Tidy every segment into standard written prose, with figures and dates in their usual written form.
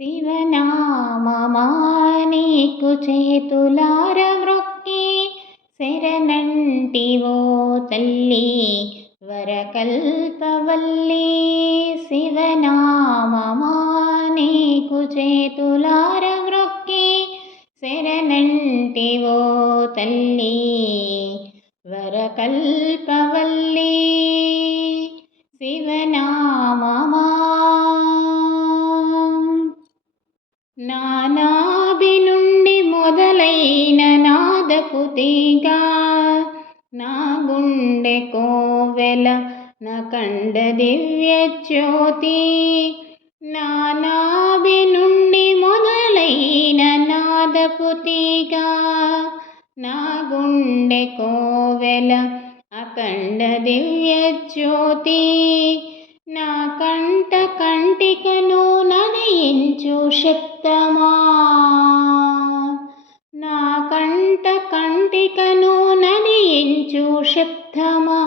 శివనామమా నీకు చేతులార మ్రొక్కి శరణంటివో తల్లి వరకల్పవల్లి. శివనామమా నీకు చేతులార మ్రొక్కి శరణంటివో తల్లి వరకల్పవల్లి. శివనామమా నానాభి నుండి మొదలైన నాదపు తీగ నా గుండె కోవెల నకండ దివ్య జ్యోతి. నానాభి నుండి మొదలైన నాదపు తీగ నా గుండె కోవెల అఖండ దివ్య జ్యోతి. నా కంట కంటికను నదయించు శబ్దమా, నా కంట కంటికను నదయించు శబ్దమా,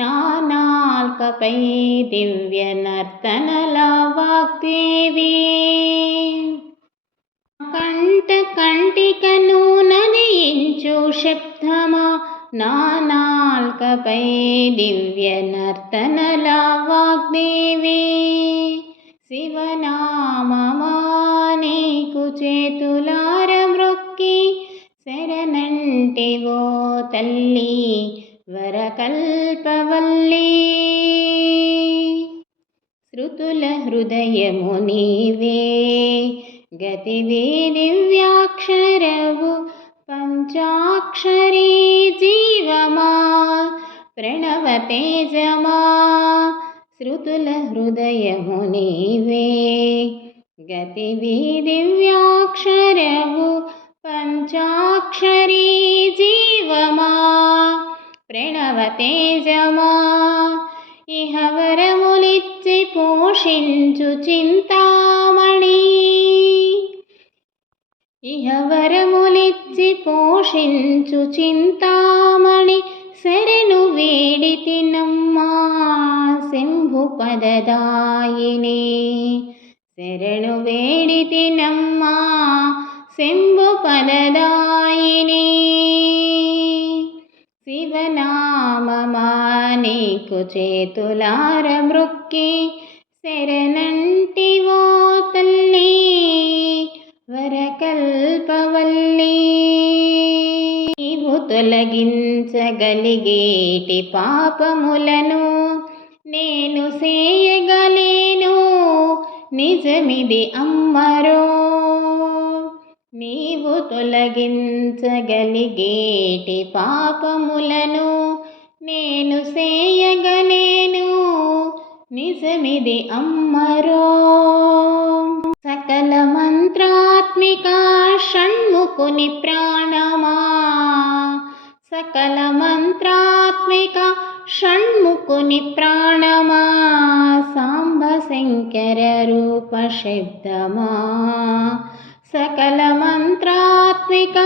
నా నాల్కపై దివ్య నర్తనల వాగ్దేవి. కంట కంటికను నదయించు శబ్దమా, నా నాల్కపై దివ్య నర్తనల వాగ్దేవి. శివనామమా నీకు చేతులార మ్రొక్కి శరణంటివో తల్లి వరకల్పవల్లి. శృతుల హృదయము నీవే, గతివే దివ్యాక్షరవు పంచాక్షరీ జీవమా ప్రణవ తేజమా. శృతుల హృదయము నీవే, గతివే దివ్యాక్షరవు పంచాక్షరీ జీవమా ప్రణవ తేజమా. ఇహవరములిచ్చి పోషించు చింతామణి, ఇహవరములిచ్చి పోషించు చింతామణి. శరణు వేడితినమ్మా శంభు పదదాయిని, శరణు వేడితినమ్మా శంభు పదదాయిని. శివనామమా నీకు చేతులార మ్రొక్కి శరణంటివో తల్లి వరకల్పవల్లి. నీవు తొలగించగలిగేటి పాపములను నేను చేయగలేను నిజమిది అమ్మరో. నీవు తొలగించగలిగేటి పాపములను నేను చేయగలేను నిజమిది అమ్మరో. సకల మంత్రాత్మిక షణ్ముఖుని ప్రాణమా, సకల మంత్రాత్మిక షణ్ముఖుని ప్రాణమా. సాంబ శంకర రూప శబ్దమా, సకల మంత్రాత్మిక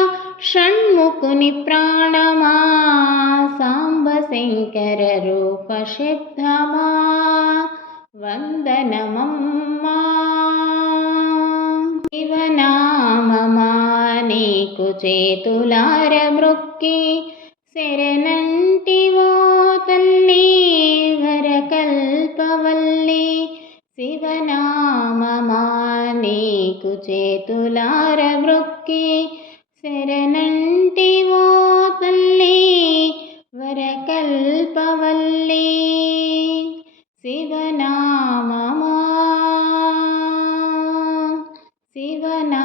షణ్ముఖుని ప్రాణమా. సాంబ శంకర రూప శబ్దమా వందనమమ్మా. శివనామమా నీకు చేతులార మ్రొక్కి శరణంటివో తల్లి వరకల్పవల్లి. శివనామమా నీకు చేతులార మ్రొక్కి శరణంటివో తల్లి వరకల్పవల్లి. శివనామమా శివనా